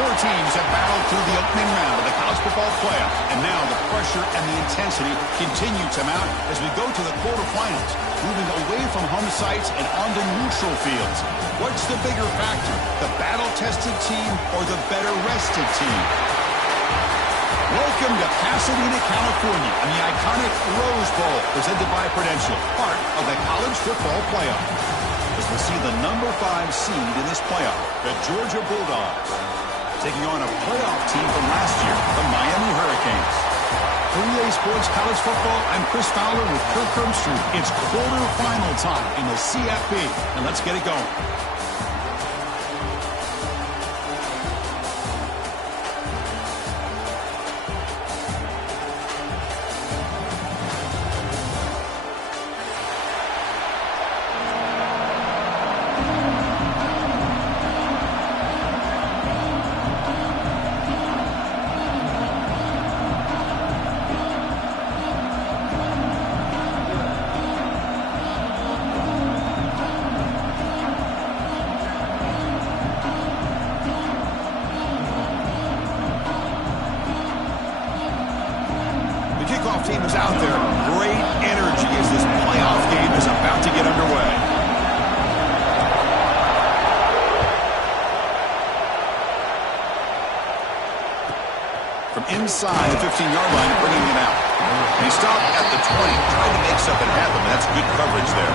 Four teams have battled through the opening round of the college football playoff, and now the pressure and the intensity continue to mount as we go to the quarterfinals, moving away from home sites and onto neutral fields. What's the bigger factor, the battle-tested team or the better-rested team? Welcome to Pasadena, California, and the iconic Rose Bowl, presented by Prudential, part of the college football playoff. As we see the number 5 seed in this playoff, the Georgia Bulldogs, taking on a playoff team from last year, the Miami Hurricanes. For EA Sports College Football, I'm Chris Fowler with Kirk Herbstreit. It's quarterfinal time in the CFP, and let's get it going. Team is out there. Great energy as this playoff game is about to get underway. From inside the 15-yard line, bringing it out. And he stopped at the 20, trying to make something happen, but that's good coverage there.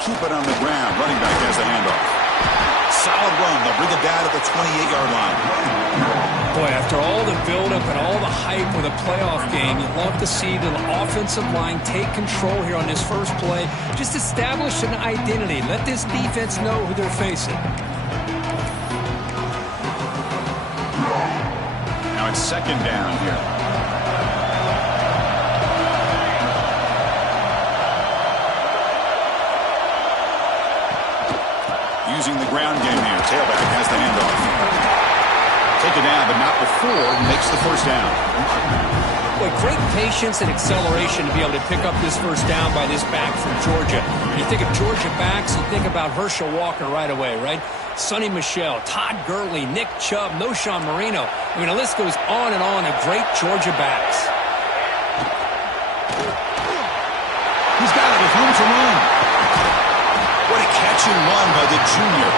Keep it on the ground. Running back has the handoff. Solid run. They'll bring it down at the 28-yard line. Boy, after all the buildup and all the hype of the playoff game, you love to see the offensive line take control here on this first play. Just establish an identity. Let this defense know who they're facing. Now it's second down here. Using the ground game here. Tailback has the handoff. Take it down, but not before he makes the first down. Boy, great patience and acceleration to be able to pick up this first down by this back from Georgia. You think of Georgia backs, you think about Herschel Walker right away, right? Sonny Michel, Todd Gurley, Nick Chubb, Noshawn Marino. I mean, the list goes on and on of great Georgia backs. He's got it with room to run. What a catch and run by the junior.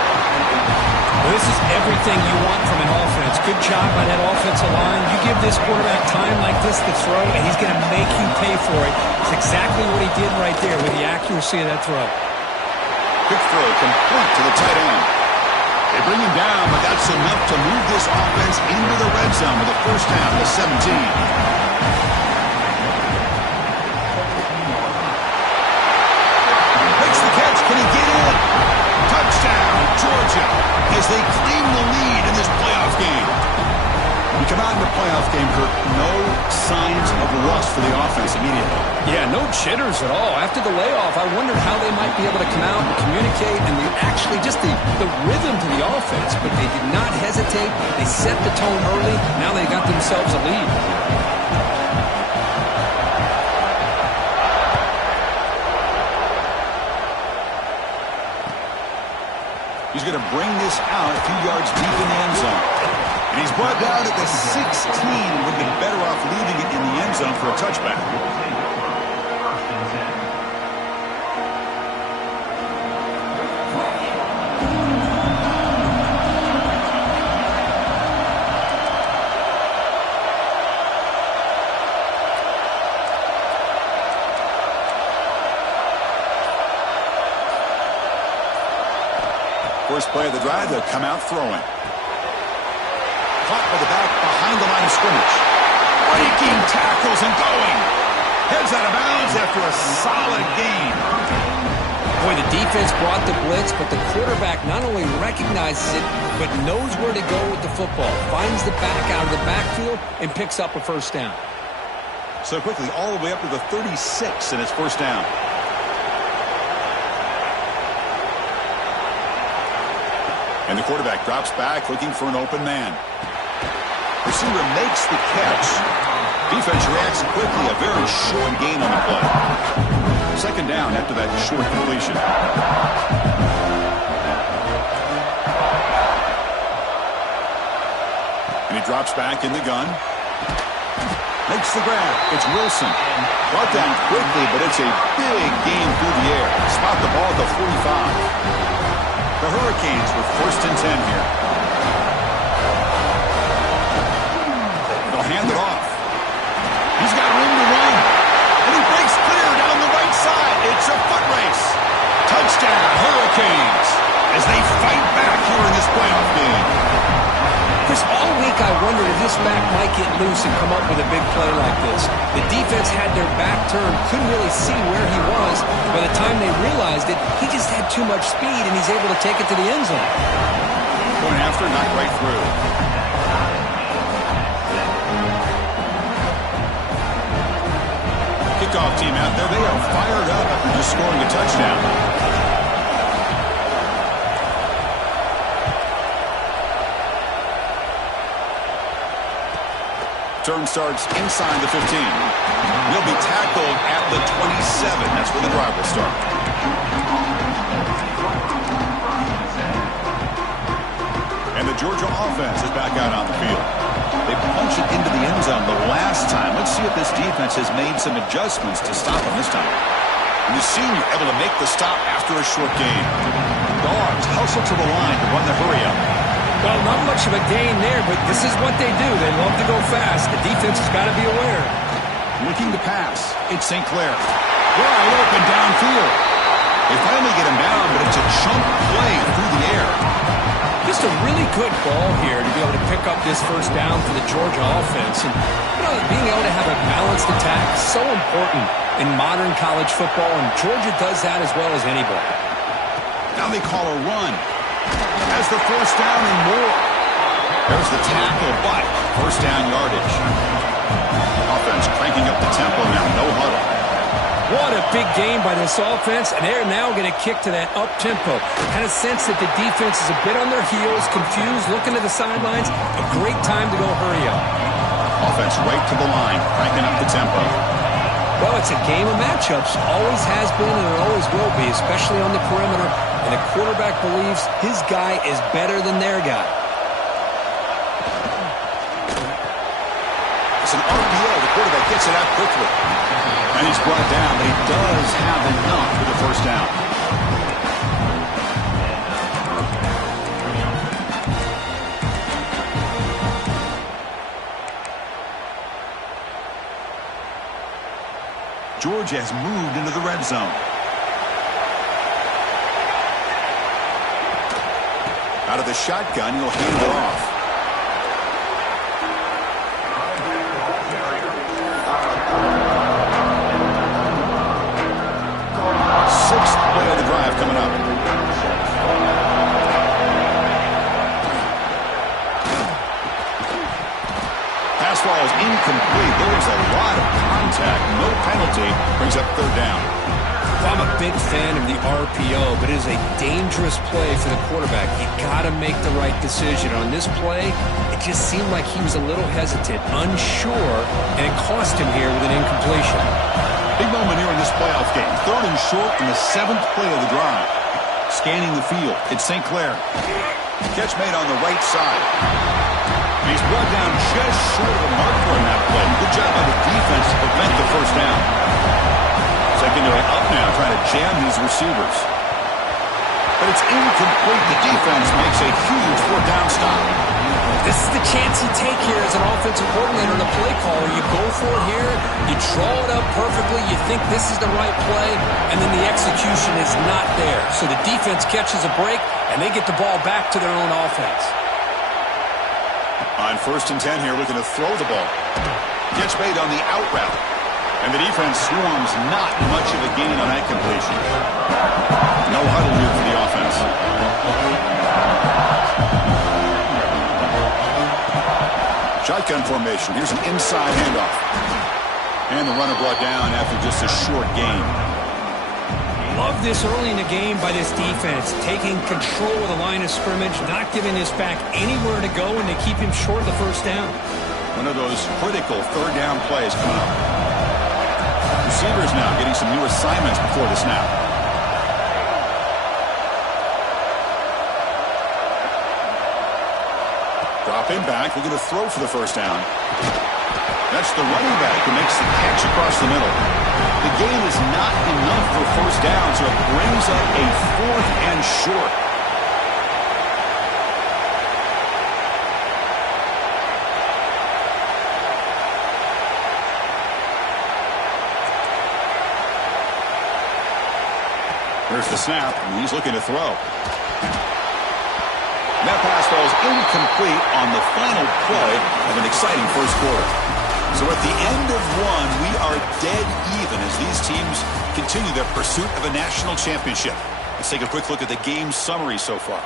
Well, this is everything you want from an offense. Good job by that offensive line. You give this quarterback time like this to throw, and he's going to make you pay for it. It's exactly what he did right there with the accuracy of that throw. Quick throw, complete to the tight end. They bring him down, but that's enough to move this offense into the red zone with a first down to 17. Can he get in? Touchdown, Georgia, as they claim the lead in this playoff game. We come out in the playoff game, Kirk, no signs of rust for the offense immediately. Yeah, no jitters at all. After the layoff, I wondered how they might be able to come out and communicate and actually just the rhythm to the offense. But they did not hesitate. They set the tone early. Now they got themselves a lead. He's going to bring this out a few yards deep in the end zone. And he's brought down at the 16. Would have been better off leaving it in the end zone for a touchback. First play of the drive, they'll come out throwing. Caught by the back behind the line of scrimmage. Breaking tackles and going. Heads out of bounds after a solid gain. Boy, the defense brought the blitz, but the quarterback not only recognizes it, but knows where to go with the football. Finds the back out of the backfield and picks up a first down. So quickly all the way up to the 36, and it's first down. And the quarterback drops back looking for an open man. Receiver makes the catch. Defense reacts quickly. A very short gain on the play. Second down after that short completion. And he drops back in the gun. Makes the grab. It's Wilson. Brought down quickly, but it's a big gain through the air. Spot the ball at the 45. The Hurricanes with first and 10 here. They'll hand it off. He's got room to run. And he breaks clear down the right side. It's a foot race. Touchdown, Hurricanes, as they fight back here in this playoff game. Chris, all week I wondered if this back might get loose and come up with a big play like this. The defense had their back turned, couldn't really see where he was. By the time they realized it, he just had too much speed, and he's able to take it to the end zone. Going after, not right through. Kickoff team out there. They are fired up after just scoring a touchdown. Turn starts inside the 15. He'll be tackled at the 27. That's where the drive will start. And the Georgia offense is back out on the field. They punched it into the end zone the last time. Let's see if this defense has made some adjustments to stop him this time. And the senior able to make the stop after a short gain. Dogs hustle to the line to run the hurry-up. Well, not much of a gain there, but this is what they do. They love to go fast. The defense has got to be aware. Looking to pass. It's St. Clair. Wide open downfield. They finally get him down, but it's a chunk play through the air. Just a really good ball here to be able to pick up this first down for the Georgia offense. And, being able to have a balanced attack is so important in modern college football, and Georgia does that as well as anybody. Now they call a run. Has the first down and more. There's the tackle, but first down yardage. Offense cranking up the tempo now, no huddle. What a big game by this offense, and they're now going to kick to that up-tempo. Kind of sense that the defense is a bit on their heels, confused, looking to the sidelines. A great time to go hurry up. Offense right to the line, cranking up the tempo. Well, it's a game of matchups. Always has been and it always will be, especially on the perimeter. And the quarterback believes his guy is better than their guy. It's an RPO. The quarterback gets it out quickly. And he's brought down, but he does have enough for the first down. Georgia has moved into the red zone. Out of the shotgun, he'll hand it off. Sixth play of the drive coming up. Pass ball is incomplete. There was a lot of contact. No penalty. Brings up third down. Well, I'm a big fan of the RPO, but it is a dangerous play for the quarterback. You got to make the right decision. On this play, it just seemed like he was a little hesitant, unsure, and it cost him here with an incompletion. Big moment here in this playoff game. Third and short in the seventh play of the drive. Scanning the field. It's St. Clair. Catch made on the right side. He's brought down just short of the marker on that play. Good job by the defense to prevent the first down. Secondary up now, trying to jam these receivers. But it's incomplete. The defense makes a huge fourth down stop. This is the chance you take here as an offensive coordinator and a play caller. You go for it here, you draw it up perfectly, you think this is the right play, and then the execution is not there. So the defense catches a break, and they get the ball back to their own offense. On first and 10 here, looking to throw the ball. Catch made on the out route. And the defense swarms, not much of a gain on that completion. No huddle here for the offense. Shotgun formation. Here's an inside handoff. And the runner brought down after just a short gain. Love this early in the game by this defense, taking control of the line of scrimmage, not giving this back anywhere to go, and to keep him short of the first down. One of those critical third down plays coming up. Receivers now getting some new assignments before the snap. Dropping back, looking to throw for the first down. That's the running back who makes the catch across the middle. The gain is not enough for first down, so it brings up a 4th and short. Here's the snap, and he's looking to throw. That pass falls incomplete on the final play of an exciting first quarter. So at the end of one, we are dead even as these teams continue their pursuit of a national championship. Let's take a quick look at the game summary so far.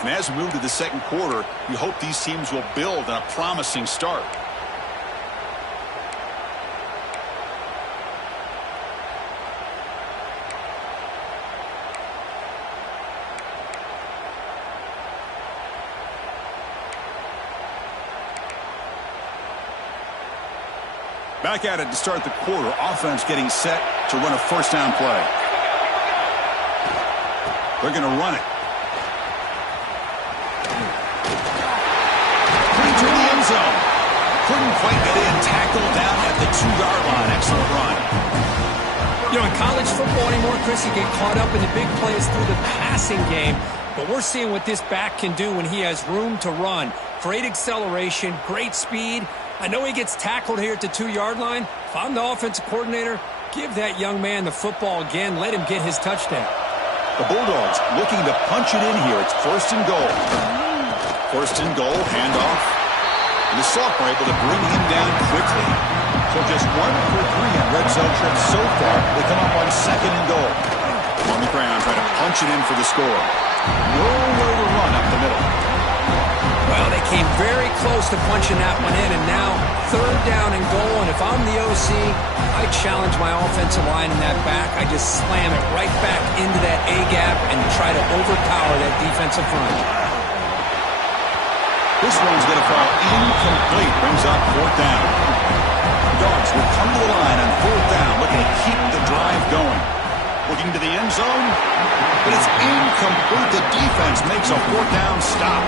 And as we move to the second quarter, we hope these teams will build on a promising start. Back at it to start the quarter. Offense getting set to run a first down play. They're going to run it. Into the end zone. Couldn't quite get in. Tackled down at the 2-yard line. Excellent run. You know, in college football anymore, Chris, you get caught up in the big plays through the passing game. But we're seeing what this back can do when he has room to run. Great acceleration, great speed. I know he gets tackled here at the 2-yard line. If I'm the offensive coordinator, give that young man the football again. Let him get his touchdown. The Bulldogs looking to punch it in here. It's 1st and goal. 1st and goal, handoff. And the sophomore able to bring him down quickly. So just 1 for 3 on red zone trips so far. They come up on 2nd and goal. On the ground, trying to punch it in for the score. Nowhere to run up the middle. Well, they came very close to punching that one in, and now 3rd down and goal. And if I'm the OC, I challenge my offensive line in that back. I just slam it right back into that A-gap and try to overpower that defensive front. This one's going to fall incomplete. Brings up 4th down. Dogs will come to the line on 4th down, looking to keep the drive going. Looking to the end zone, but it's incomplete. The defense makes a 4th down stop.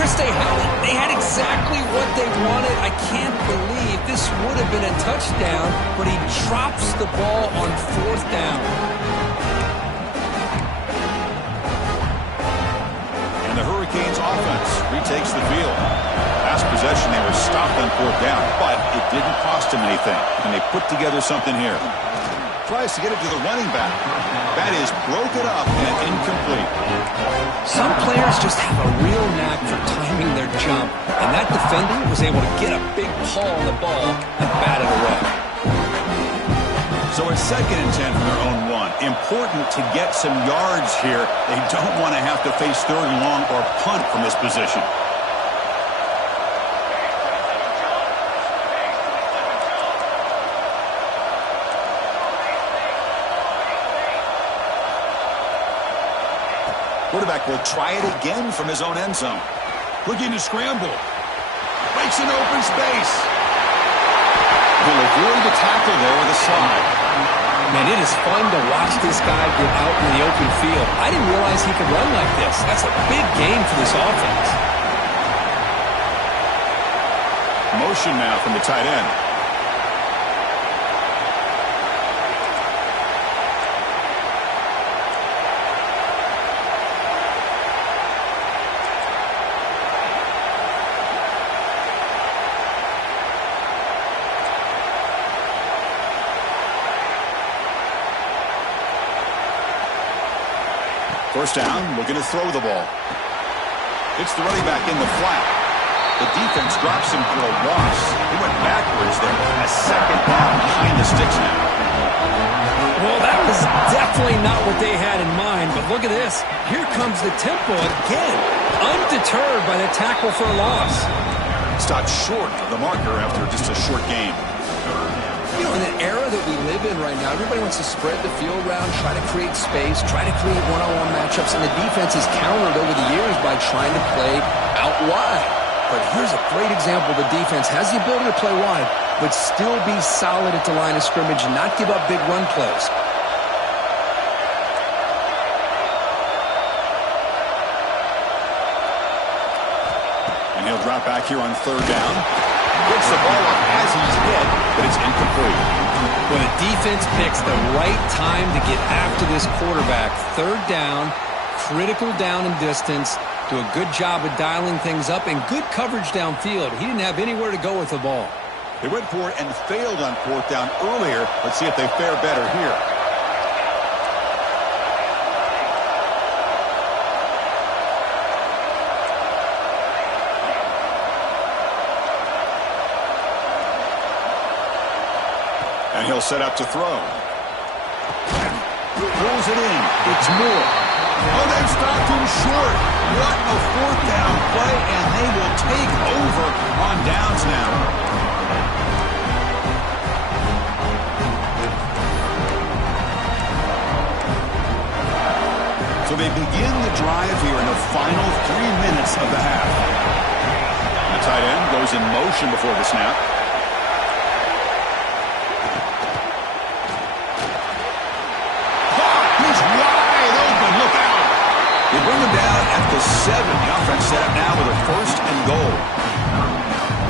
Chris, they had exactly what they wanted. I can't believe this would have been a touchdown, but he drops the ball on 4th down. And the Hurricanes offense retakes the field. Last possession, they were stopped on 4th down, but it didn't cost them anything. And they put together something here. Tries to get it to the running back. That is broken up and incomplete. Some players just have a real knack for timing their jump, and that defender was able to get a big paw on the ball and bat it away. So it's 2nd and 10 from their own 1. Important to get some yards here. They don't want to have to face 3rd and long or punt from this position. Quarterback will try it again from his own end zone. Looking to scramble. Breaks an open space. He'll avoid the tackle there with a slide. Man, it is fun to watch this guy get out in the open field. I didn't realize he could run like this. That's a big game for this offense. Motion now from the tight end. First down, looking to throw the ball. It's the running back in the flat. The defense drops him for a loss. He went backwards there. A 2nd down behind the sticks now. Well, that was definitely not what they had in mind, but look at this. Here comes the tempo again. Undeterred by the tackle for a loss. Stopped short of the marker after just a short game. You know, in the era that we live in right now, everybody wants to spread the field around, try to create space, try to create one-on-one matchups, and the defense is countered over the years by trying to play out wide. But here's a great example. The defense has the ability to play wide, but still be solid at the line of scrimmage and not give up big run plays. And he'll drop back here on third down. Gets the ball up as he's hit, but it's incomplete. Well, the defense picks the right time to get after this quarterback. Third down, critical down and distance. Do a good job of dialing things up and good coverage downfield. He didn't have anywhere to go with the ball. They went for it and failed on fourth down earlier. Let's see if they fare better here. And he'll set up to throw. Throws it in. It's Moore. Oh, they've stopped him short. What a fourth down play, and they will take over on downs now. So they begin the drive here in the final 3 minutes of the half. The tight end goes in motion before the snap. They bring him down at the 7. The offense set up now with a first and goal.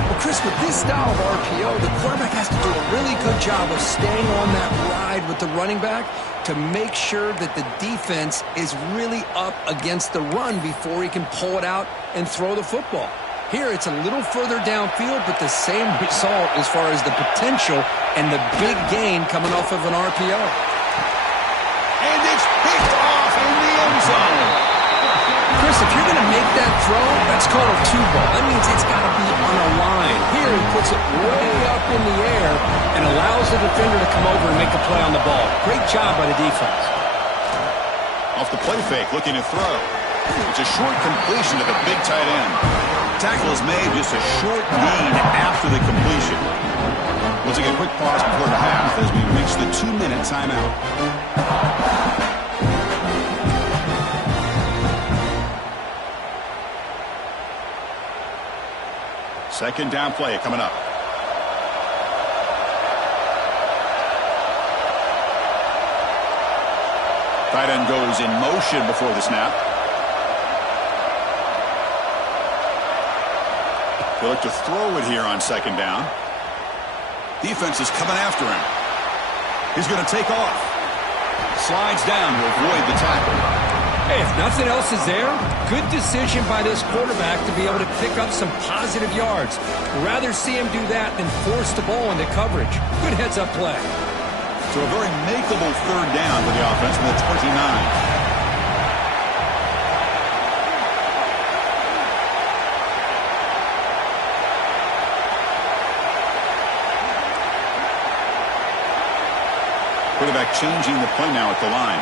Well, Chris, with this style of RPO, the quarterback has to do a really good job of staying on that ride with the running back to make sure that the defense is really up against the run before he can pull it out and throw the football. Here, it's a little further downfield, but the same result as far as the potential and the big gain coming off of an RPO. And it's picked off in the end zone. Chris, if you're going to make that throw, that's called a two-ball. That means it's got to be on a line. Here, he puts it way up in the air and allows the defender to come over and make a play on the ball. Great job by the defense. Off the play fake, looking to throw. It's a short completion to the big tight end. Tackle is made, just a short gain after the completion. We'll take a quick pause before the half as we reach the 2-minute timeout. Second down play coming up. Tight end goes in motion before the snap. They look to throw it here on second down. Defense is coming after him. He's going to take off. Slides down to avoid the tackle. Hey, if nothing else is there, good decision by this quarterback to be able to pick up some positive yards. Rather see him do that than force the ball into coverage. Good heads-up play. So a very makeable third down for the offense from the 29. Quarterback changing the play now at the line.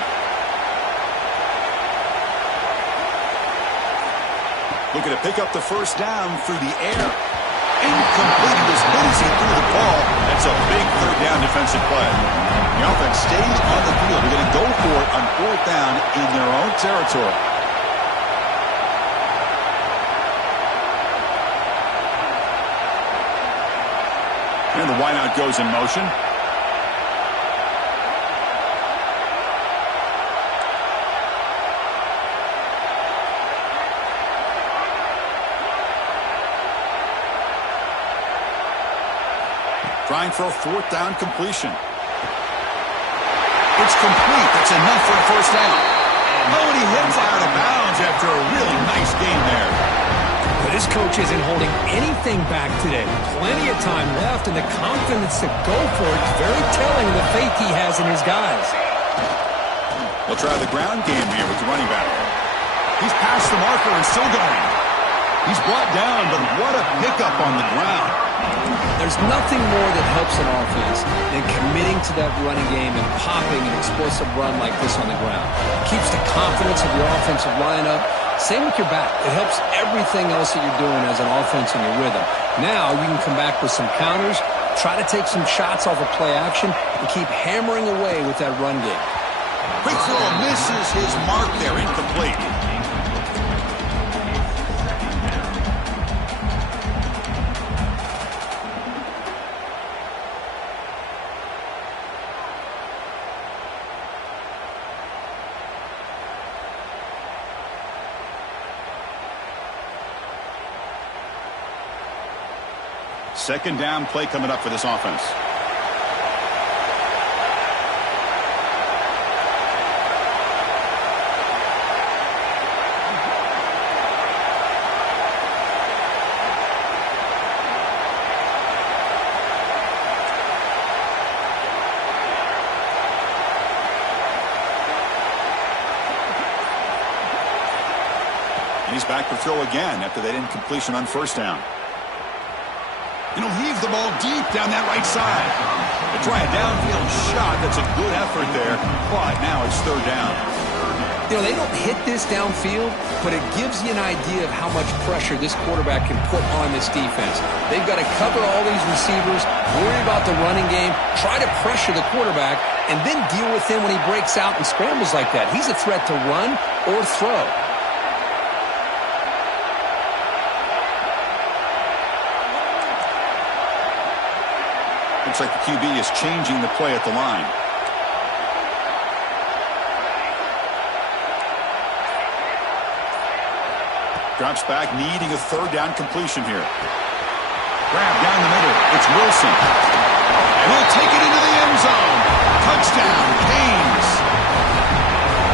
Looking to pick up the first down through the air. Incomplete. As good as he threw the ball, that's a big third down defensive play. The offense stays on the field. They're going to go for it on fourth down in their own territory. And the wideout goes in motion. Trying for a fourth down completion. It's complete. That's enough for a first down. Oh, and he hits out of bounds after a really nice game there. But his coach isn't holding anything back today. Plenty of time left, and the confidence to go for it is very telling of the faith he has in his guys. They'll try the ground game here with the running back. He's past the marker and still going. He's brought down, but what a pickup on the ground. There's nothing more that helps an offense than committing to that running game and popping an explosive run like this on the ground. Keeps the confidence of your offensive lineup. Same with your back. It helps everything else that you're doing as an offense in your rhythm. Now you can come back with some counters, Try to take some shots off of play action and keep hammering away with that run game. Quick throw misses his mark there, incomplete. Second down play coming up for this offense. And he's back to throw again after that incompletion on first down. And he'll heave the ball deep down that right side. To try a downfield shot. That's a good effort there. But now it's third down. You know, they don't hit this downfield, but it gives you an idea of how much pressure this quarterback can put on this defense. They've got to cover all these receivers, worry about the running game, try to pressure the quarterback, and then deal with him when he breaks out and scrambles like that. He's a threat to run or throw. Looks like the QB is changing the play at the line. Drops back, needing a third down completion here. Grab down the middle. It's Wilson. And he'll take it into the end zone. Touchdown, Canes.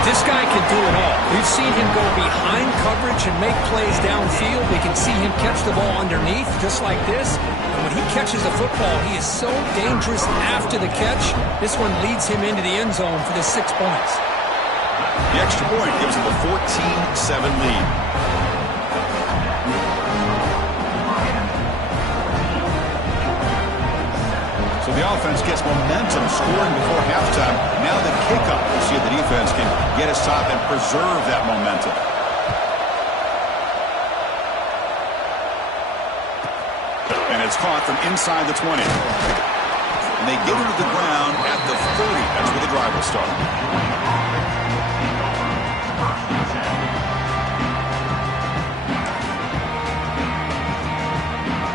This guy can do it all. We've seen him go behind coverage and make plays downfield. We can see him catch the ball underneath just like this. And when he catches the football, he is so dangerous after the catch. This one leads him into the end zone for the 6 points. The extra point gives him a 14-7 lead. So the offense gets momentum scoring before halftime. Now the kickoff. We'll see if the defense can get us top and preserve that momentum. And it's caught from inside the 20. And they get into the ground at the 30. That's where the drive will start.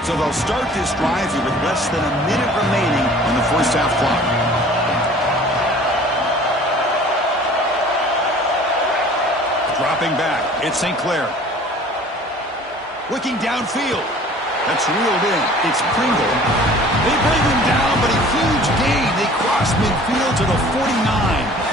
So they'll start this drive here with less than a minute remaining in the first half clock. Dropping back, it's St. Clair. Looking downfield. That's reeled in. It's Pringle. They bring him down, but a huge gain. They cross midfield to the 49.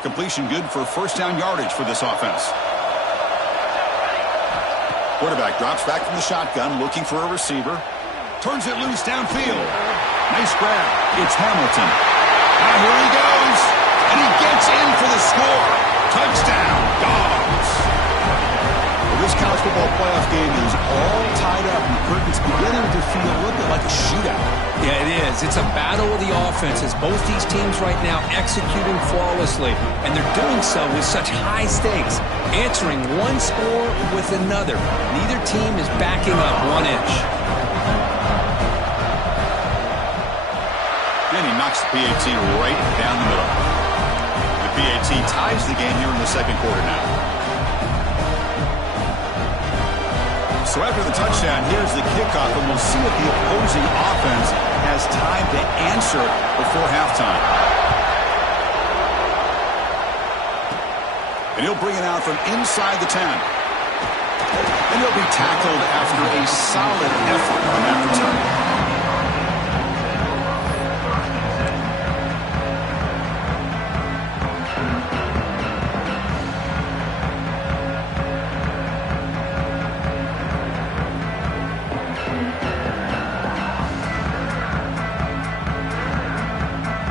Completion good for first down yardage for this offense. Quarterback drops back from the shotgun, looking for a receiver. Turns it loose downfield. Nice grab. It's Hamilton. Now here he goes. And he gets in for the score. Touchdown, Dogs. Well, this college football playoff game is all tied up. And the curtain's beginning to feel a little bit like a shootout. Yeah, it is. It's a battle of the offenses. Both these teams right now executing flawlessly, and they're doing so with such high stakes, answering one score with another. Neither team is backing up 1 inch. And he knocks the PAT right down the middle. The PAT ties the game here in the second quarter now. So after the touchdown, here's the kickoff, and we'll see if the opposing offense has time to answer before halftime. And he'll bring it out from inside the 10. And he'll be tackled after a solid effort on that return.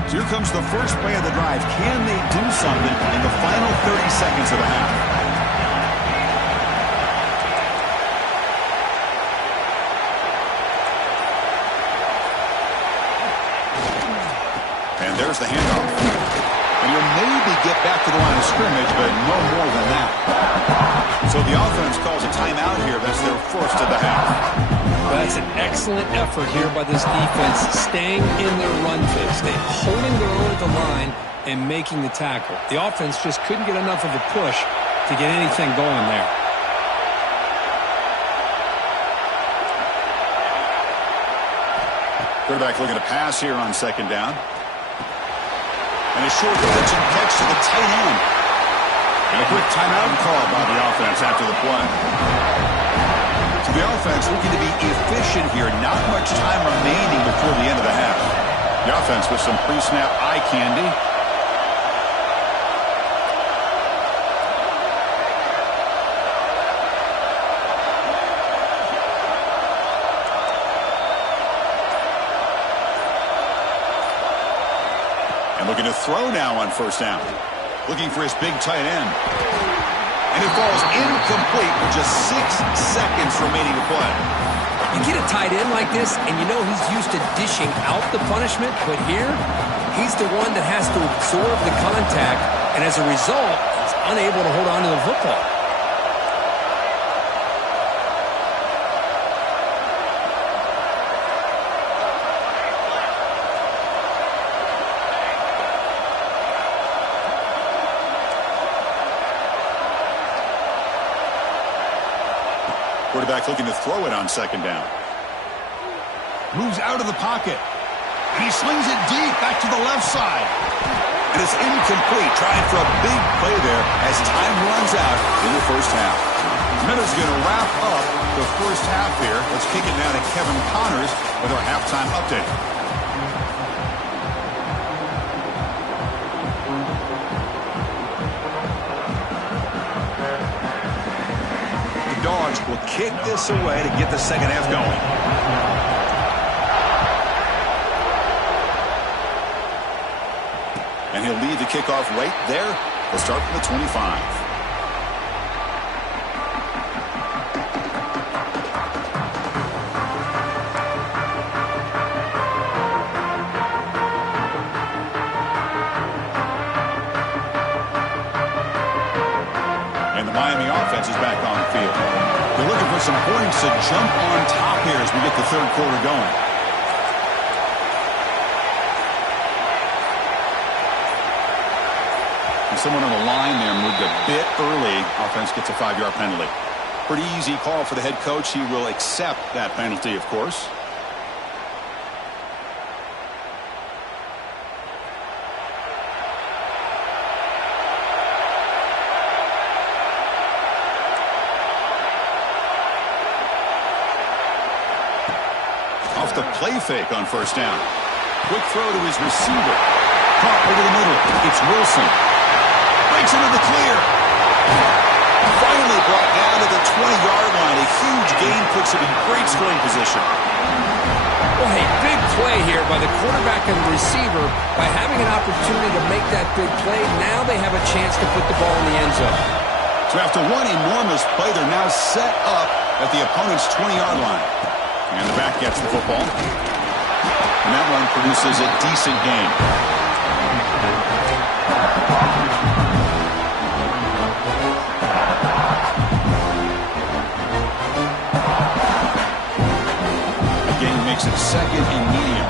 So here comes the first play of the drive. Can they do something in the final 30 seconds of the half? There's the handoff. And he'll maybe get back to the line of scrimmage, but no more than that. So the offense calls a timeout here. That's their first of the half. That's an excellent effort here by this defense, staying in their run phase, holding their own at the line and making the tackle. The offense just couldn't get enough of a push to get anything going there. Quarterback looking to pass here on second down. And a short pitch and catch to the tight end. And a quick timeout call by the offense after the play. So the offense looking to be efficient here. Not much time remaining before the end of the half. The offense with some pre-snap eye candy. Looking to throw now on first down. Looking for his big tight end. And it falls incomplete with just 6 seconds remaining to play. You get a tight end like this, and you know he's used to dishing out the punishment, but here, he's the one that has to absorb the contact, and as a result, he's unable to hold on to the football. Quarterback looking to throw it on second down. Moves out of the pocket. And he slings it deep back to the left side. And it's incomplete. Trying for a big play there as time runs out in the first half. Minutes going to wrap up the first half here. Let's kick it now to Kevin Connors with our halftime update. Dogs will kick this away to get the second half going. And he'll lead the kickoff right there. We'll start from the 25. And the Miami offense is back on the field. They're looking for some points to jump on top here as we get the third quarter going. And someone on the line there moved a bit early. Offense gets a 5-yard penalty. Pretty easy call for the head coach. He will accept that penalty, of course. Off the play fake on first down. Quick throw to his receiver. Caught over the middle. It's Wilson. Breaks into the clear. Finally brought down to the 20-yard line. A huge gain puts him in great scoring position. Well, hey, big play here by the quarterback and the receiver. By having an opportunity to make that big play, now they have a chance to put the ball in the end zone. So after one enormous play, they're now set up at the opponent's 20-yard line. And the back gets the football. And that one produces a decent gain. The gain makes it second and medium.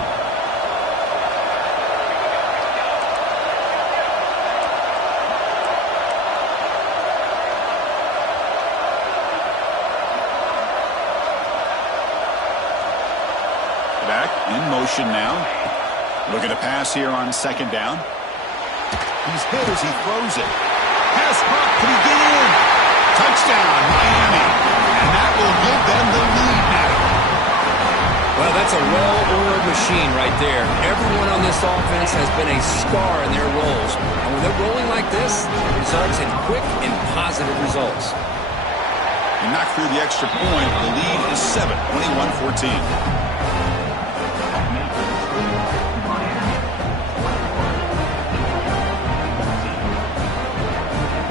Back in motion now. Looking to pass here on second down. He's hit as he throws it. Pass caught. Can he get in? Touchdown, Miami. And that will give them the lead now. Well, that's a well-oiled machine right there. Everyone on this offense has been a star in their roles. And when they're rolling like this, it results in quick and positive results. He knocked through the extra point. The lead is 7, 21-14.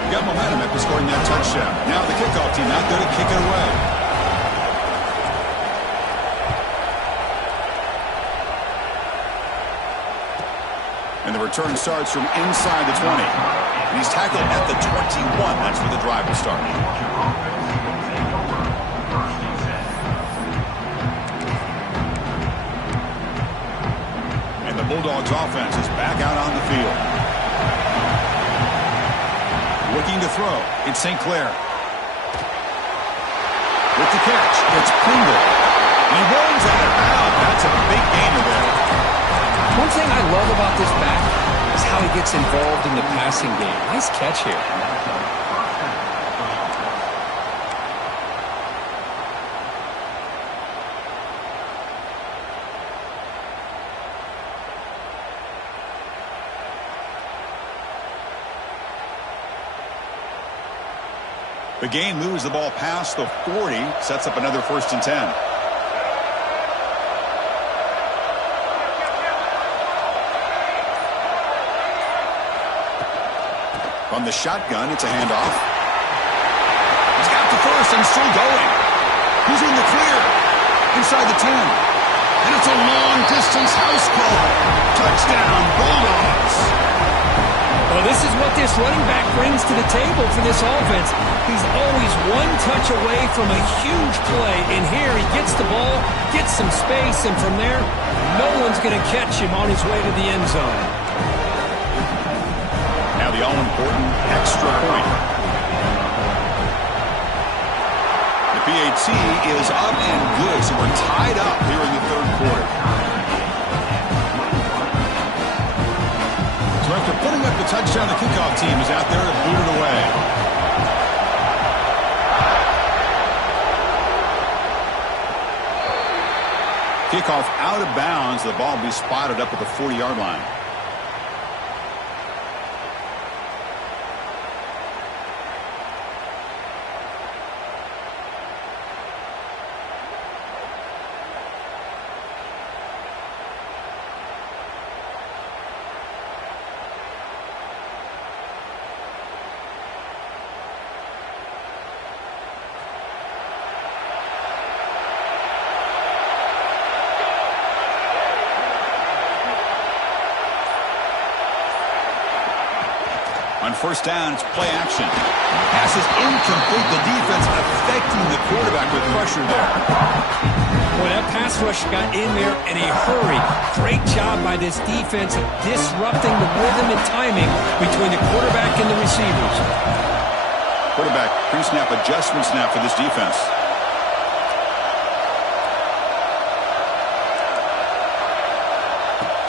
Got momentum after scoring that touchdown. Now the kickoff team out there to kick it away. And return starts from inside the 20. And he's tackled at the 21. That's where the drive will start. And the Bulldogs offense is back out on the field. Looking to throw. It's St. Clair. With the catch, it's Pringle. He rolls out of bounds. That's a big gainer there. One thing I love about this back is how he gets involved in the passing game. Nice catch here. The game moves the ball past the 40, sets up another 1st and 10. From the shotgun, it's a handoff. He's got the first and still going. He's in the clear. Inside the 10. And it's a long-distance house call. Touchdown, Bulldogs. Well, this is what this running back brings to the table for this offense. He's always one touch away from a huge play. And here he gets the ball, gets some space, and from there, no one's going to catch him on his way to the end zone. Now the all-important extra point. The PAT is up and good, so we're tied up here in the 3rd quarter. So after putting up the touchdown, the kickoff team is out there to boot it away. Kickoff out of bounds. The ball will be spotted up at the 40-yard line. On 1st down, it's play action. Pass is incomplete. The defense affecting the quarterback with pressure there. Boy, that pass rush got in there in a hurry. Great job by this defense of disrupting the rhythm and timing between the quarterback and the receivers. Quarterback pre-snap adjustment snap for this defense.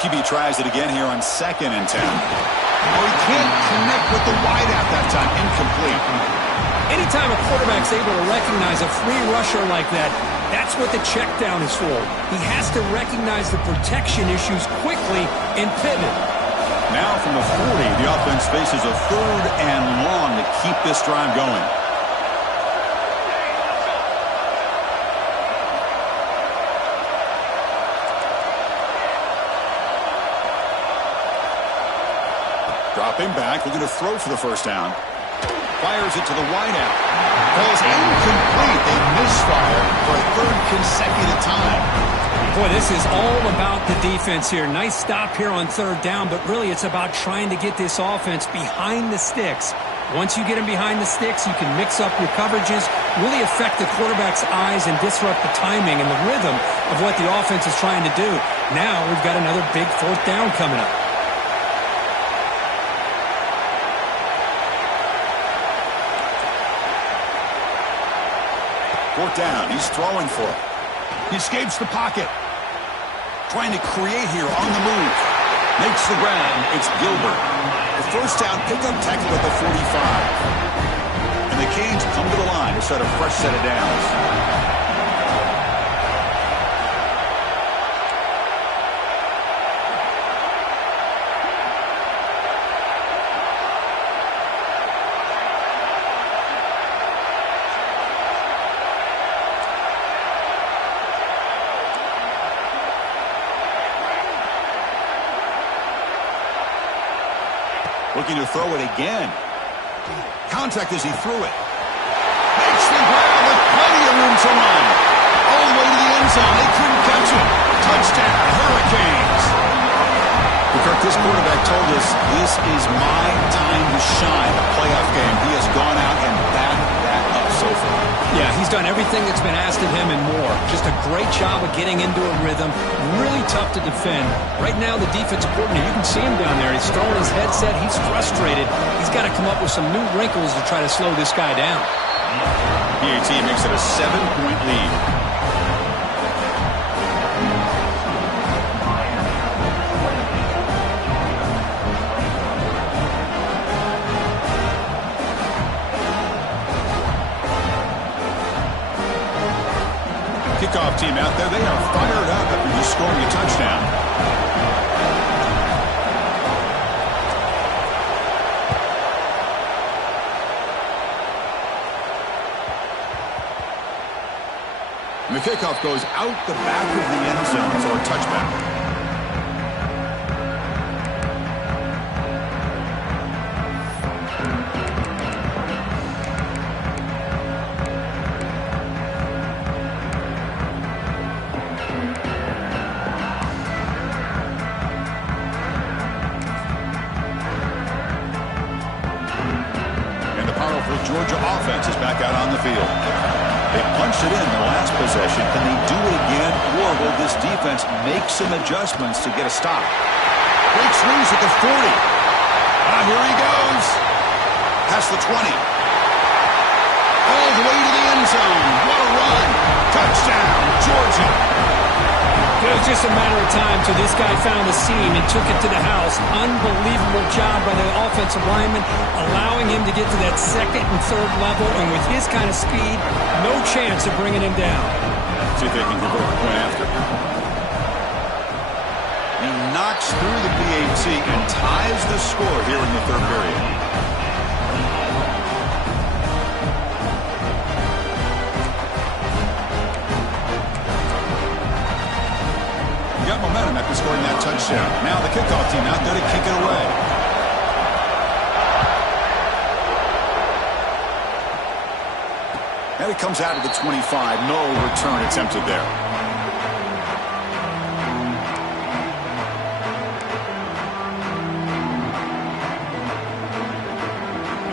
QB tries it again here on 2nd and 10. Oh, he can't connect with the wideout that time. Incomplete. Anytime a quarterback's able to recognize a free rusher like that, that's what the check down is for. He has to recognize the protection issues quickly and pivot. Now from the 40, the offense faces a 3rd and long to keep this drive going. Dropping back, looking to throw for the 1st down. Fires it to the wideout. Ball's incomplete. They misfire for a 3rd consecutive time. Boy, this is all about the defense here. Nice stop here on 3rd down, but really it's about trying to get this offense behind the sticks. Once you get them behind the sticks, you can mix up your coverages, really affect the quarterback's eyes and disrupt the timing and the rhythm of what the offense is trying to do. Now we've got another big 4th down coming up. Fourth down. He's throwing for it. He escapes the pocket. Trying to create here on the move. Makes the ground. It's Gilbert. The 1st down pickup tackle at the 45. And the Canes come to the line to set a fresh set of downs. Looking to throw it again. Contact as he threw it. Makes the grab with plenty of room to run. All the way to the end zone. They couldn't catch it. Touchdown, Hurricanes. The Kirk Like this quarterback told us, this is my time to shine. A playoff game. He has gone out and backed that up so far. Yeah, he's done everything that's been asked of him and more. Just a great job of getting into a rhythm. Really tough to defend. Right now, the defensive coordinator, you can see him down there. He's throwing his headset. He's frustrated. He's got to come up with some new wrinkles to try to slow this guy down. PAT makes it a 7-point lead. Kickoff team out there, they are fired up after just scoring a touchdown. And the kickoff goes out the back of the end zone for a touchback. Georgia offense is back out on the field. They punched it in the last possession. Can they do it again, or will this defense make some adjustments to get a stop? Breaks loose at the 40. Here he goes. Past the 20. All the way to the end zone. What a run. Touchdown, Georgia. It was just a matter of time till this guy found a seam and took it to the house. Unbelievable job by the offensive lineman, allowing him to get to that second and third level, and with his kind of speed, no chance of bringing him down. See if they can convert the point after. He knocks through the PAT and ties the score here in the third period. Got momentum after scoring that touchdown. Now the kickoff team out there to kick it away. And it comes out of the 25. No return attempted there.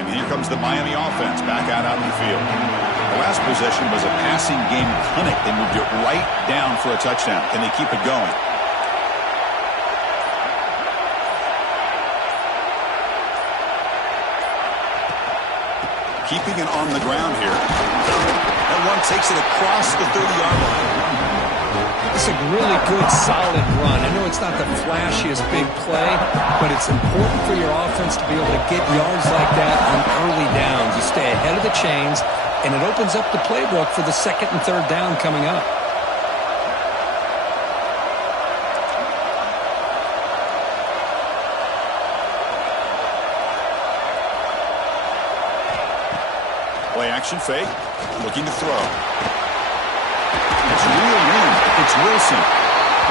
And here comes the Miami offense back out on the field. The last possession was a passing game clinic. They moved it right down for a touchdown. Can they keep it going? Keeping it on the ground here. That one takes it across the 30-yard line. It's a really good, solid run. I know it's not the flashiest big play, but it's important for your offense to be able to get yards like that on early downs. You stay ahead of the chains, and it opens up the playbook for the second and third down coming up. Play action fake, looking to throw. It's reeled in. It's Wilson.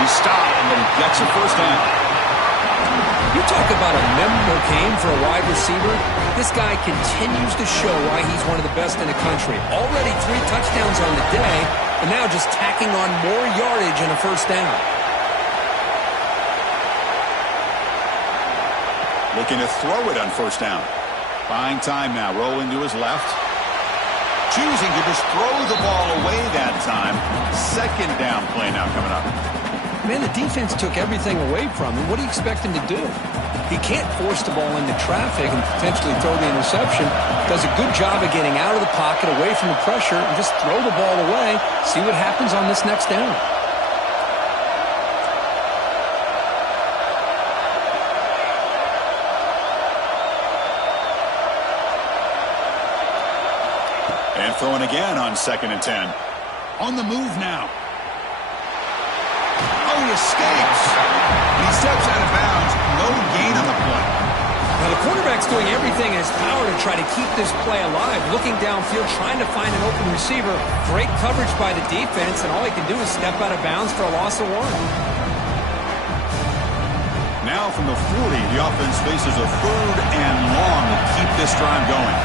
He stopped, and he gets a first down. You talk about a memorable game for a wide receiver. This guy continues to show why he's one of the best in the country. Already 3 touchdowns on the day, and now just tacking on more yardage and a first down. Looking to throw it on first down. Buying time now, rolling to his left. Choosing to just throw the ball away that time. Second down play now coming up. Man, the defense took everything away from him. What do you expect him to do? He can't force the ball into traffic and potentially throw the interception. Does a good job of getting out of the pocket, away from the pressure, and just throw the ball away. See what happens on this next down. And throwing again on 2nd and 10. On the move now. Oh, he escapes. He steps out of bounds. No gain on the play. Now, the quarterback's doing everything in his power to try to keep this play alive. Looking downfield, trying to find an open receiver. Great coverage by the defense, and all he can do is step out of bounds for a loss of 1. Now from the 40, the offense faces a 3rd and long to keep this drive going.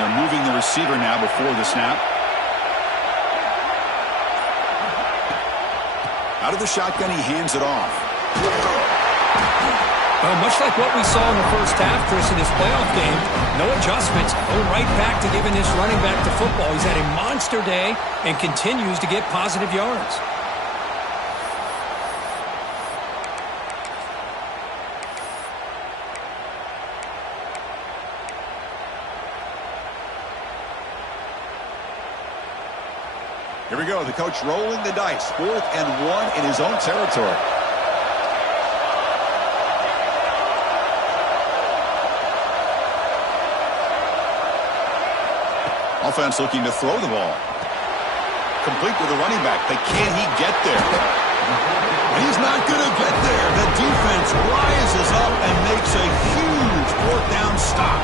they're moving the receiver now before the snap. Out of the shotgun, he hands it off. Well, much like what we saw in the first half, Chris, in this playoff game, no adjustments. Go right back to giving this running back the football. He's had a monster day and continues to get positive yards. Here we go. The coach rolling the dice. 4th and 1 in his own territory. Offense looking to throw the ball. Complete with the running back. But can he get there? He's not going to get there. The defense rises up and makes a huge 4th down stop.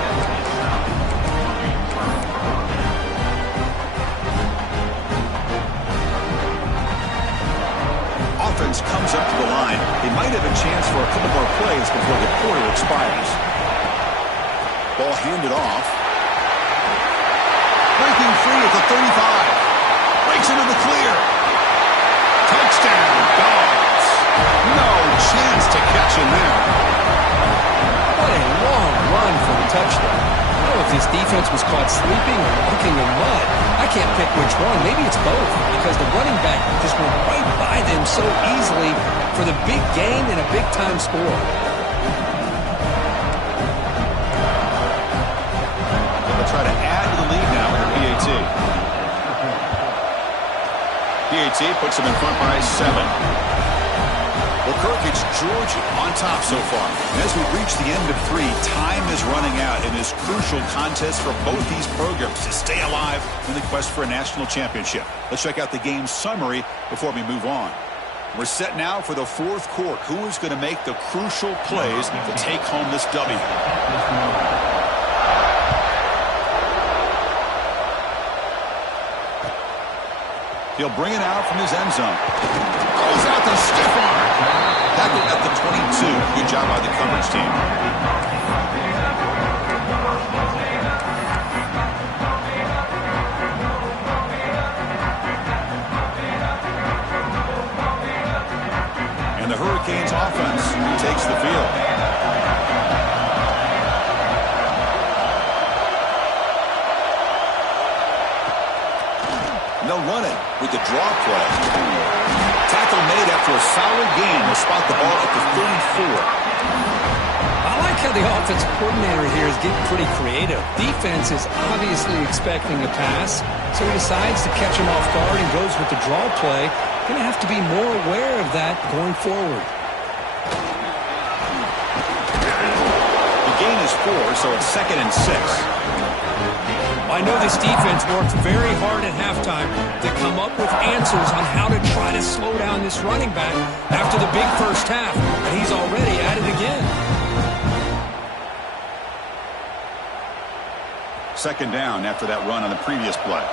Offense comes up to the line. They might have a chance for a couple more plays before the quarter expires. Ball handed off. Breaking free at the 35. Breaks into the clear. Touchdown, Dogs. No chance to catch him there. What a long run for the touchdown. I don't know if this defense was caught sleeping or walking in mud. I can't pick which one. Maybe it's both, because the running back just went right by them so easily for the big gain and a big-time score. They'll try to add to the lead now with the PAT. PAT puts them in front by 7. Well, Kirk, it's Georgia on top so far. And as we reach the end of 3, time is running out in this crucial contest for both these programs to stay alive in the quest for a national championship. Let's check out the game summary before we move on. We're set now for the 4th quarter. Who is going to make the crucial plays to take home this W? He'll bring it out from his end zone. Goes out the stiff arm. Tackled at the 22. Good job by the coverage team. And the Hurricanes offense takes the field. They'll run it with the draw play. Tackle made after a solid gain. They'll spot the ball at the 34. I like how the offensive coordinator here is getting pretty creative. Defense is obviously expecting a pass, so he decides to catch him off guard and goes with the draw play. Going to have to be more aware of that going forward. The gain is 4, so it's 2nd and 6. I know this defense worked very hard at halftime to come up with answers on how to try to slow down this running back after the big first half, and he's already at it again. 2nd down after that run on the previous play.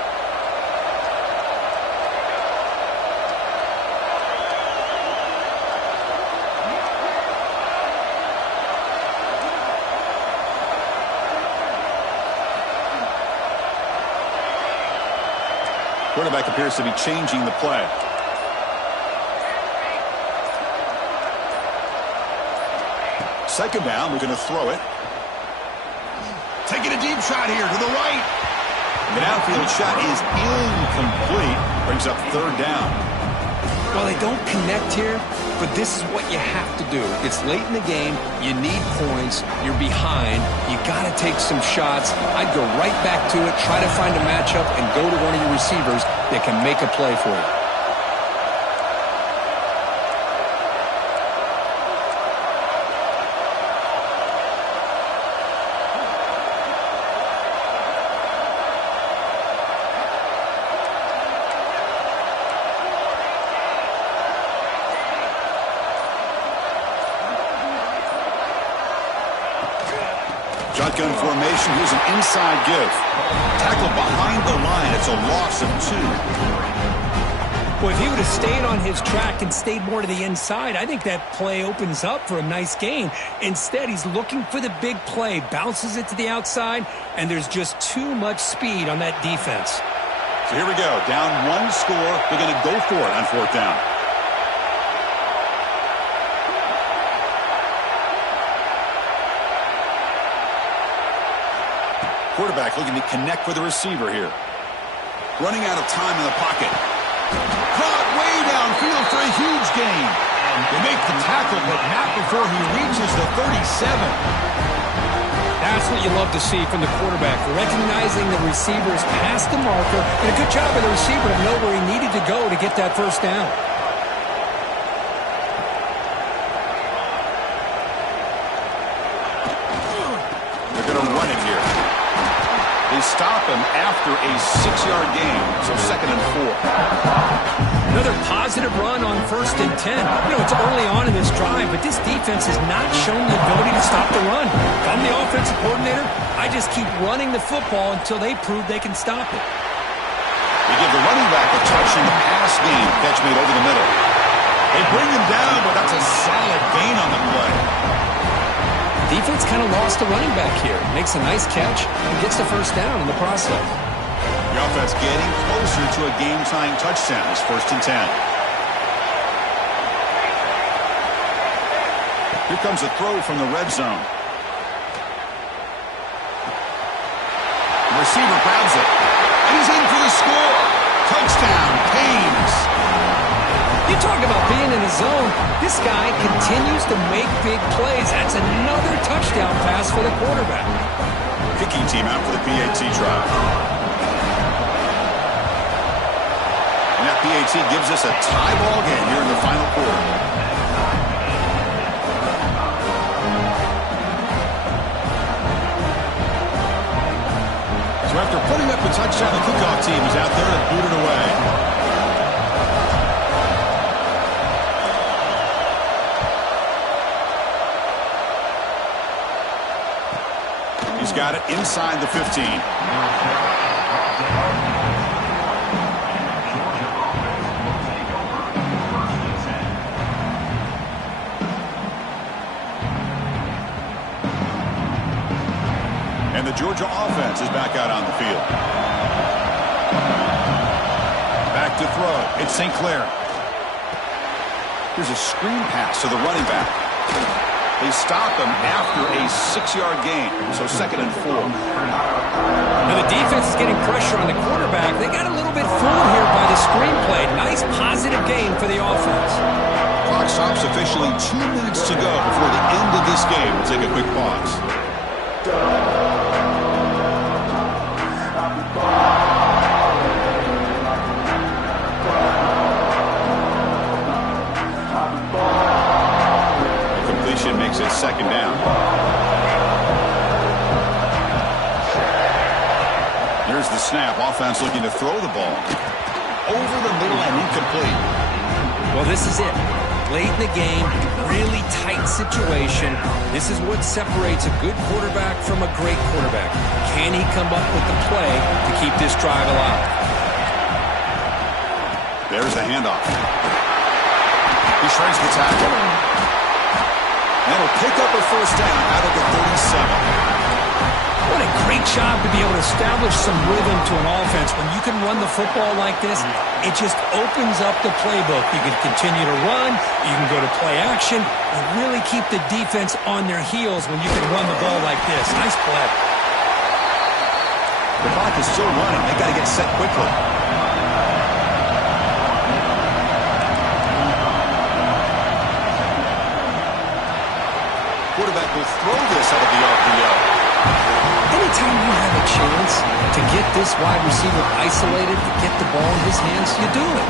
Quarterback appears to be changing the play. Second down, we're going to throw it. Taking a deep shot here to the right. The downfield shot is incomplete. Brings up 3rd down. Well, they don't connect here, but this is what you have to do. It's late in the game. You need points. You're behind. You got to take some shots. I'd go right back to it, try to find a matchup, and go to one of your receivers that can make a play for you. Shotgun formation. Here's an inside give. Tackle behind the line. It's a loss of 2. Well, if he would have stayed on his track and stayed more to the inside, I think that play opens up for a nice gain. Instead, he's looking for the big play, bounces it to the outside, and there's just too much speed on that defense. So here we go. Down one score. They're going to go for it on fourth down. Quarterback looking to connect with the receiver here. Running out of time in the pocket. Caught way downfield for a huge gain. They make the tackle, but not before he reaches the 37. That's what you love to see from the quarterback, recognizing the receiver's past the marker, and a good job of the receiver to know where he needed to go to get that first down. They're going to run it here. They stop him after a 6-yard gain, so 2nd and 4. Another positive run on 1st and 10. You know, it's early on in this drive, but this defense has not shown the ability to stop the run. If I'm the offensive coordinator, I just keep running the football until they prove they can stop it. They give the running back a touch in the pass game. Catch made over the middle. They bring him down, but that's a solid gain on the play. Defense kind of lost the running back here. Makes a nice catch and gets the first down in the process. The offense getting closer to a game-tying touchdown. It's 1st and 10. Here comes a throw from the red zone. The receiver grabs it. And he's in for the score. Touchdown, Canes. You talk about being in the zone. This guy continues to make big plays. That's another touchdown pass for the quarterback. Kicking team out for the PAT try. And that PAT gives us a tie ball game here in the final quarter. So after putting up a touchdown, the kickoff team is out there to boot it away. He's got it inside the 15. And the Georgia offense is back out on the field. Back to throw. It's St. Clair. Here's a screen pass to the running back. They stop him after a 6-yard gain, so 2nd and 4. Now the defense is getting pressure on the quarterback. They got a little bit fooled here by the screenplay. Nice positive gain for the offense. Clock stops officially 2 minutes to go before the end of this game. We'll take a quick pause. Makes it 2nd down. Here's the snap. Offense looking to throw the ball. Over the middle and incomplete. Well, this is it. Late in the game, really tight situation. This is what separates a good quarterback from a great quarterback. Can he come up with the play to keep this drive alive? There's the handoff. He shrinks the tackle. That'll pick up a first down out of the 37. What a great job to be able to establish some rhythm to an offense. When you can run the football like this, it just opens up the playbook. You can continue to run, you can go to play action, and really keep the defense on their heels when you can run the ball like this. Nice play. The clock is still running. They got to get set quickly. Quarterback will throw this out of the RPO. Anytime you have a chance to get this wide receiver isolated, to get the ball in his hands, you do it.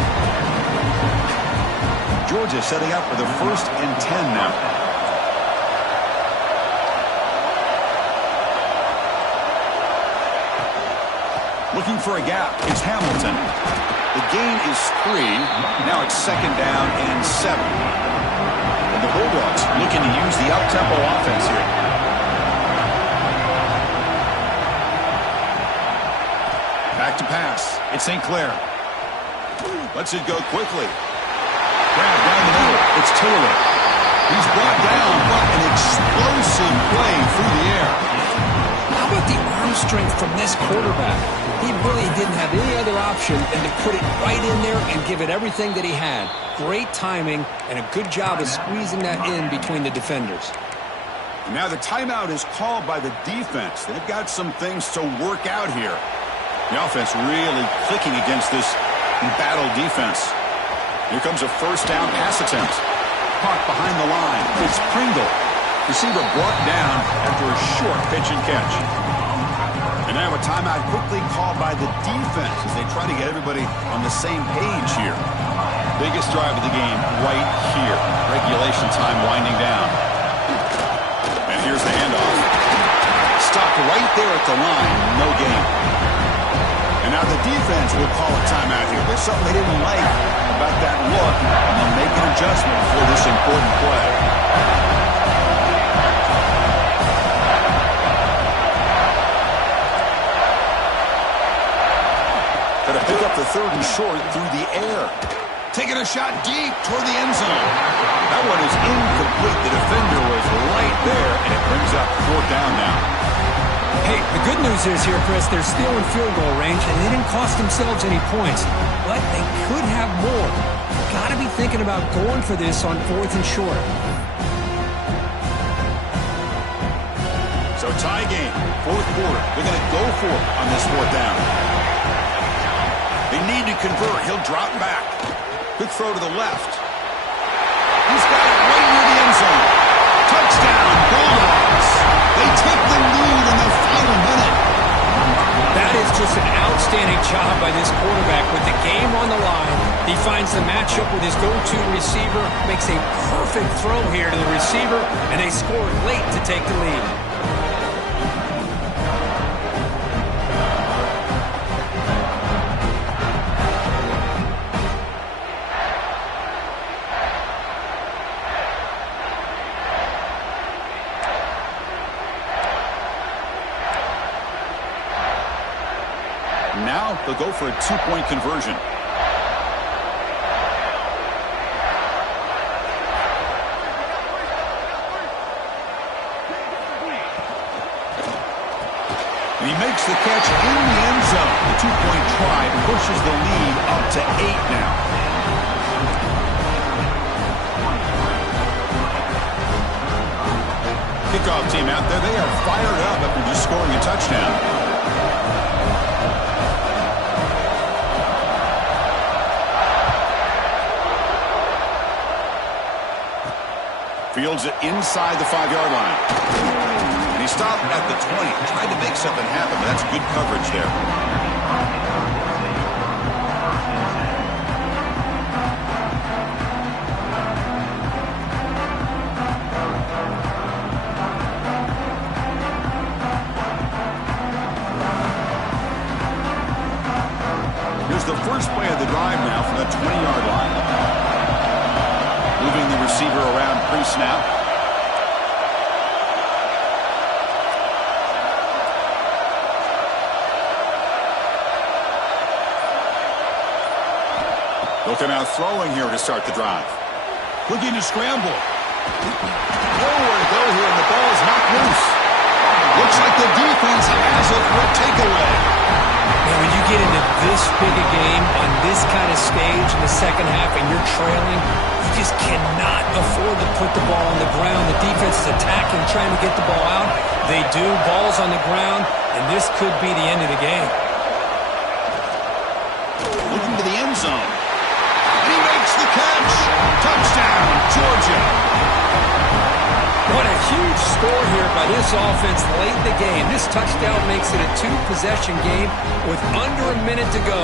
Georgia setting up for the 1st and 10 now. Looking for a gap. It's Hamilton. The gain is 3. Now it's 2nd down and 7. The Bulldogs looking to use the up-tempo offense here. Back to pass. It's St. Clair. Lets it go quickly. Grab down the middle. It's Taylor. He's brought down. What an explosive play through the air. How about the arm strength from this quarterback? He really didn't have any other option than to put it right in there and give it everything that he had. Great timing and a good job of squeezing that in between the defenders. And now the timeout is called by the defense. They've got some things to work out here. The offense really clicking against this embattled defense. Here comes a first down pass attempt. Caught behind the line. It's Pringle. Receiver brought down after a short pitch and catch. And now a timeout quickly called by the defense as they try to get everybody on the same page here. Biggest drive of the game right here. Regulation time winding down. And here's the handoff. Stopped right there at the line. No gain. And now the defense will call a timeout here. There's something they didn't like about that look, and they'll make an adjustment for this important play. Going to pick up the third and short through the air. Taking a shot deep toward the end zone. That one is incomplete. The defender was right there, and it brings up fourth down now. Hey, the good news is here, Chris, they're still in field goal range, and they didn't cost themselves any points. But they could have more. Got to be thinking about going for this on fourth and short. So tie game, fourth quarter. They're going to go for it on this fourth down. They need to convert. He'll drop back. Quick throw to the left. He's got it right near the end zone. Touchdown, Bulldogs. They take the lead in the final minute. That is just an outstanding job by this quarterback. With the game on the line, he finds the matchup with his go-to receiver, makes a perfect throw here to the receiver, and they score late to take the lead. Now they'll go for a two-point conversion. And he makes the catch in the end zone. The two-point try pushes the lead up to 8 now. Kickoff team out there. They are fired up after just scoring a touchdown. Fields it inside the 5-yard line. And he stopped at the 20. Tried to make something happen, but that's good coverage there. Here's the first play of the drive now from the 20-yard line. Moving the receiver around pre-snap. Looking out throwing here to start the drive. Looking to scramble. Nowhere to go here, and the ball is knocked loose. Looks like the defense has it for a takeaway. Man, when you get into this big a game on this kind of stage in the second half and you're trailing, you just cannot afford to put the ball on the ground. The defense is attacking, trying to get the ball out. They do. Ball's on the ground, and this could be the end of the game. Looking to the end zone. And he makes the catch. Touchdown, Georgia. What a huge score here by this offense late in the game. This touchdown makes it a two-possession game with under a minute to go.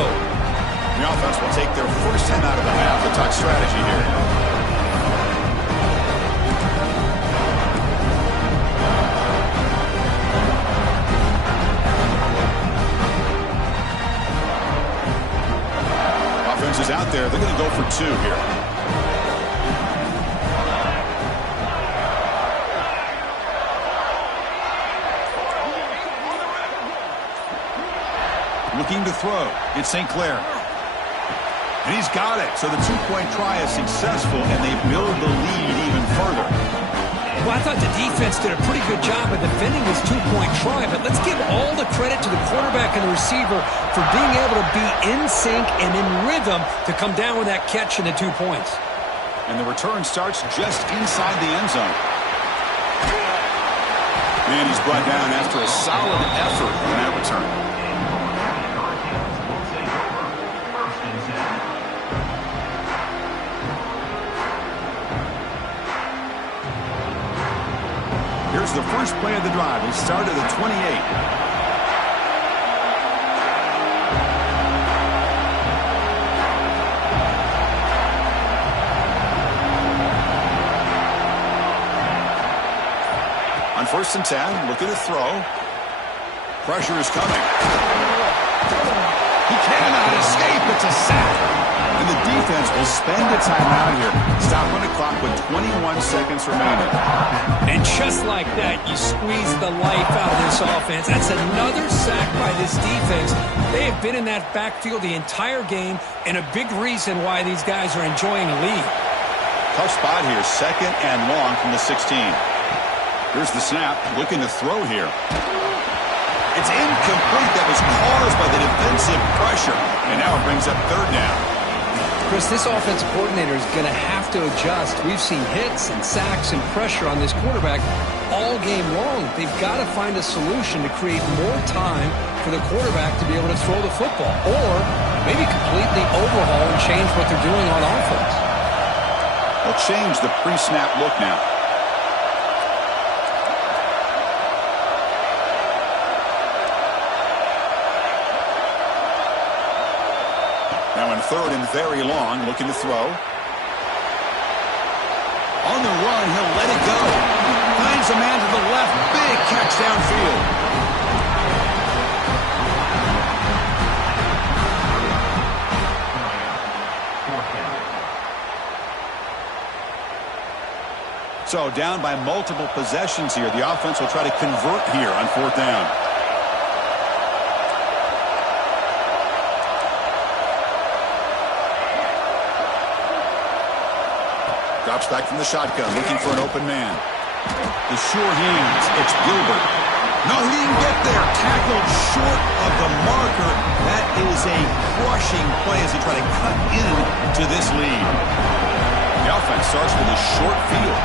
The offense will take their first 10 out of the half. The touch strategy here. Offense is out there. They're going to go for 2 here. Looking to throw. It's St. Clair. And he's got it. So the two-point try is successful, and they build the lead even further. Well, I thought the defense did a pretty good job of defending this two-point try, but let's give all the credit to the quarterback and the receiver for being able to be in sync and in rhythm to come down with that catch and the 2 points. And the return starts just inside the end zone. And he's brought down after a solid effort on that return. Here's the first play of the drive. He started at 28. On 1st and 10, looking to throw. Pressure is coming. He cannot escape. It's a sack. And the defense will spend a timeout here. Stopping the clock with 21 seconds remaining. And just like that, you squeeze the life out of this offense. That's another sack by this defense. They have been in that backfield the entire game, and a big reason why these guys are enjoying a lead. Tough spot here. 2nd and long from the 16. Here's the snap. Looking to throw here. It's incomplete. That was caused by the defensive pressure. And now it brings up 3rd down. Chris, this offensive coordinator is going to have to adjust. We've seen hits and sacks and pressure on this quarterback all game long. They've got to find a solution to create more time for the quarterback to be able to throw the football, or maybe completely overhaul and change what they're doing on offense. They'll change the pre-snap look now. Now in 3rd and very long, looking to throw. On the run, he'll let it go. Finds a man to the left. Big catch downfield. So down by multiple possessions here. The offense will try to convert here on 4th down. Drops back from the shotgun, looking for an open man. The sure hands, it's Gilbert. No, he didn't get there. Tackled short of the marker. That is a crushing play as they try to cut into this lead. The offense starts with a short field.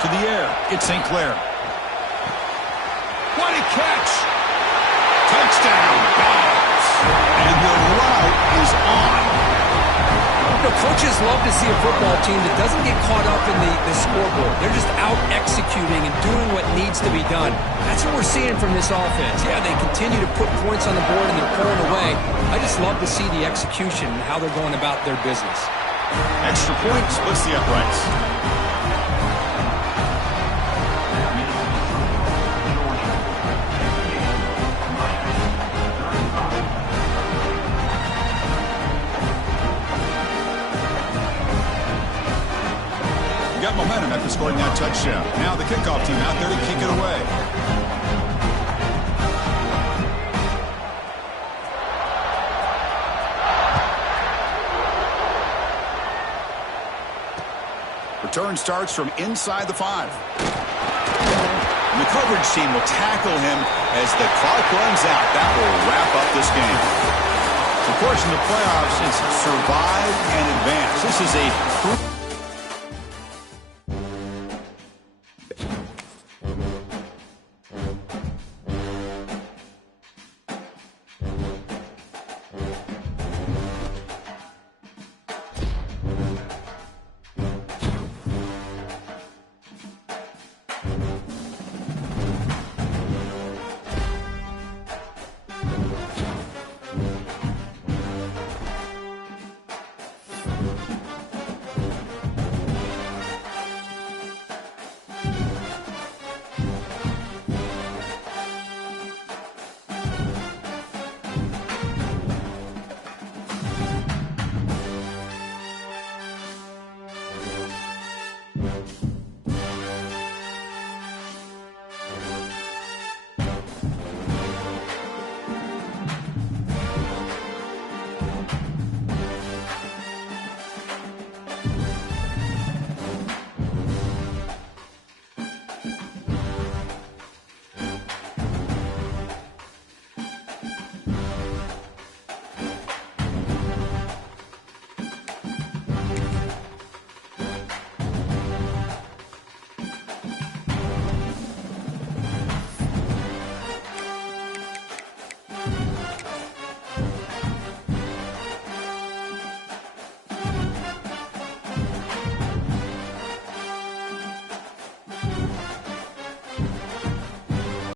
To the air, it's St. Clair. What a catch! Touchdown, Dogs! And the route is on. You know, coaches love to see a football team that doesn't get caught up in the scoreboard. They're just out executing and doing what needs to be done. That's what we're seeing from this offense. Yeah, they continue to put points on the board and they're pulling away. I just love to see the execution and how they're going about their business. Extra point splits the uprights. Got momentum after scoring that touchdown. Now the kickoff team out there to kick it away. Return starts from inside the 5. And the coverage team will tackle him as the clock runs out. That will wrap up this game. Of course, in the playoffs, it's survive and advance. This is a